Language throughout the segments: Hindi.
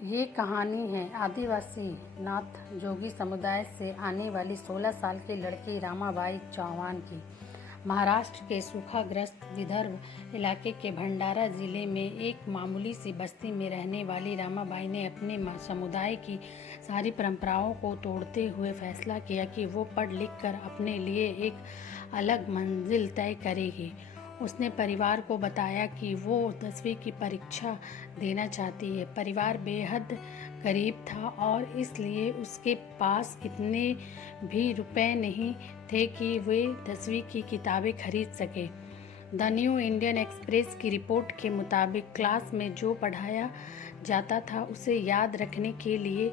ये कहानी है आदिवासी नाथ जोगी समुदाय से आने वाली 16 साल की लड़की रामाबाई चौहान की। महाराष्ट्र के सूखाग्रस्त विदर्भ इलाके के भंडारा जिले में एक मामूली सी बस्ती में रहने वाली रामाबाई ने अपने समुदाय की सारी परंपराओं को तोड़ते हुए फैसला किया कि वो पढ़ लिख कर अपने लिए एक अलग मंजिल तय करेगी। उसने परिवार को बताया कि वो 10वीं की परीक्षा देना चाहती है। परिवार बेहद गरीब था और इसलिए उसके पास इतने भी रुपए नहीं थे कि वे 10वीं की किताबें खरीद सके। द न्यू इंडियन एक्सप्रेस की रिपोर्ट के मुताबिक क्लास में जो पढ़ाया जाता था उसे याद रखने के लिए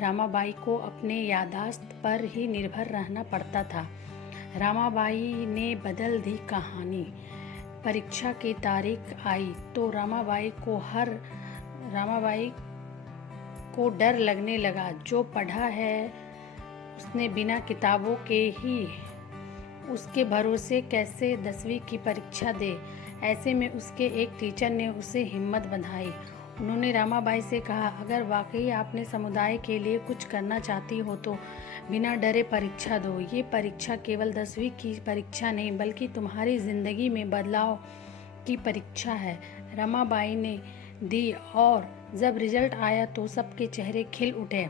रामाबाई को अपने याददाश्त पर ही निर्भर रहना पड़ता था। रामाबाई ने बदल दी कहानी। परीक्षा की तारीख आई तो रामाबाई को डर लगने लगा। जो पढ़ा है उसने बिना किताबों के ही उसके भरोसे कैसे 10वीं की परीक्षा दे। ऐसे में उसके एक टीचर ने उसे हिम्मत बंधाई। उन्होंने रामाबाई से कहा, अगर वाकई आपने समुदाय के लिए कुछ करना चाहती हो तो बिना डरे परीक्षा दो। ये परीक्षा केवल 10वीं की परीक्षा नहीं बल्कि तुम्हारी ज़िंदगी में बदलाव की परीक्षा है। रामाबाई ने दी और जब रिजल्ट आया तो सबके चेहरे खिल उठे।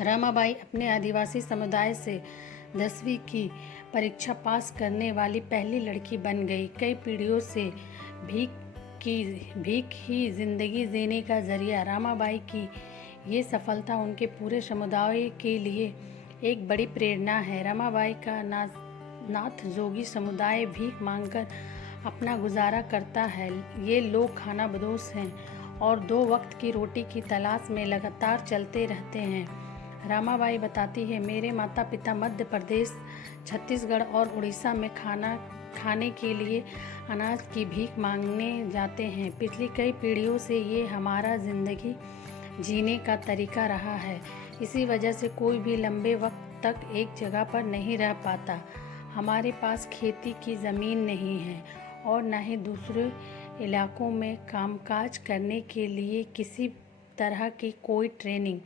रामाबाई अपने आदिवासी समुदाय से 10वीं की परीक्षा पास करने वाली पहली लड़की बन गई। कई पीढ़ियों से भीख ही जिंदगी जीने का जरिया। रामाबाई की ये सफलता उनके पूरे समुदाय के लिए एक बड़ी प्रेरणा है। रामाबाई का नाथ जोगी समुदाय भीख मांगकर अपना गुजारा करता है। ये लोग खानाबदोश हैं और 2 वक्त की रोटी की तलाश में लगातार चलते रहते हैं। रामाबाई बताती है, मेरे माता पिता मध्य प्रदेश, छत्तीसगढ़ और उड़ीसा में खाने के लिए अनाज की भीख मांगने जाते हैं। पिछली कई पीढ़ियों से ये हमारा ज़िंदगी जीने का तरीका रहा है। इसी वजह से कोई भी लंबे वक्त तक एक जगह पर नहीं रह पाता। हमारे पास खेती की ज़मीन नहीं है और न ही दूसरे इलाकों में कामकाज करने के लिए किसी तरह की कोई ट्रेनिंग।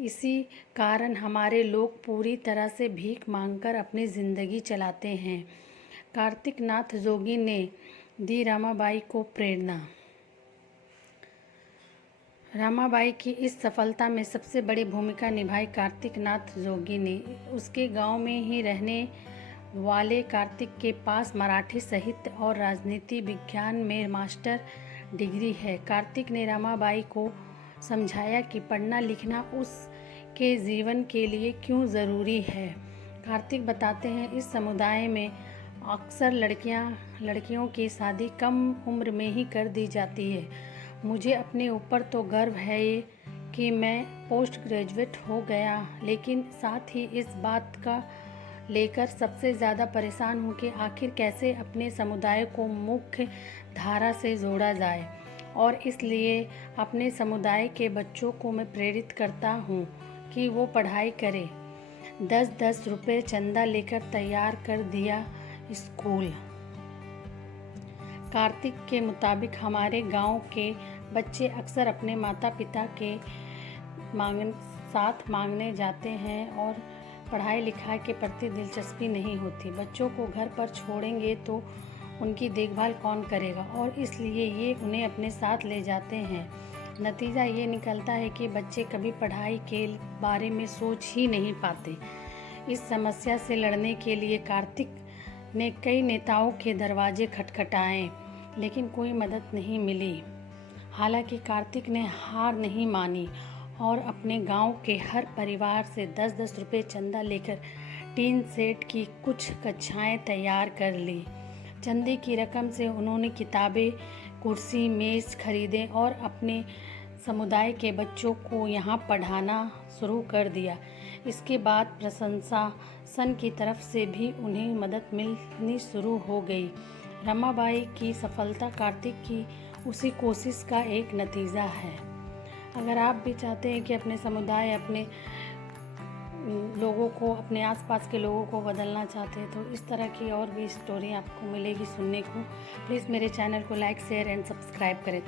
इसी कारण हमारे लोग पूरी तरह से भीख मांगकर अपनी ज़िंदगी चलाते हैं। कार्तिक नाथ जोगी ने दी रामाबाई को प्रेरणा। रामाबाई की इस सफलता में सबसे बड़ी भूमिका निभाई कार्तिक नाथ जोगी ने। उसके गांव में ही रहने वाले कार्तिक के पास मराठी साहित्य और राजनीति विज्ञान में मास्टर डिग्री है। कार्तिक ने रामाबाई को समझाया कि पढ़ना लिखना उसके जीवन के लिए क्यों ज़रूरी है। कार्तिक बताते हैं, इस समुदाय में अक्सर लड़कियों की शादी कम उम्र में ही कर दी जाती है। मुझे अपने ऊपर तो गर्व है कि मैं पोस्ट ग्रेजुएट हो गया, लेकिन साथ ही इस बात का लेकर सबसे ज़्यादा परेशान हूँ कि आखिर कैसे अपने समुदाय को मुख्य धारा से जोड़ा जाए। और इसलिए अपने समुदाय के बच्चों को मैं प्रेरित करता हूँ कि वो पढ़ाई करें। 10-10 रुपये चंदा लेकर तैयार कर दिया स्कूल। कार्तिक के मुताबिक हमारे गांव के बच्चे अक्सर अपने माता पिता के साथ मांगने जाते हैं और पढ़ाई लिखाई के प्रति दिलचस्पी नहीं होती। बच्चों को घर पर छोड़ेंगे तो उनकी देखभाल कौन करेगा, और इसलिए ये उन्हें अपने साथ ले जाते हैं। नतीजा ये निकलता है कि बच्चे कभी पढ़ाई के बारे में सोच ही नहीं पाते। इस समस्या से लड़ने के लिए कार्तिक ने कई नेताओं के दरवाजे खटखटाए, लेकिन कोई मदद नहीं मिली। हालांकि कार्तिक ने हार नहीं मानी और अपने गांव के हर परिवार से 10-10 रुपये चंदा लेकर टीन सेट की कुछ कक्षाएं तैयार कर ली। चंदे की रकम से उन्होंने किताबें, कुर्सी, मेज़ खरीदे और अपने समुदाय के बच्चों को यहाँ पढ़ाना शुरू कर दिया। इसके बाद प्रशासन की तरफ से भी उन्हें मदद मिलनी शुरू हो गई। रमाबाई की सफलता कार्तिक की उसी कोशिश का एक नतीजा है। अगर आप भी चाहते हैं कि अपने समुदाय, अपने लोगों को, अपने आसपास के लोगों को बदलना चाहते हैं तो इस तरह की और भी स्टोरी आपको मिलेगी सुनने को। प्लीज़ मेरे चैनल को लाइक, शेयर एंड सब्सक्राइब करें।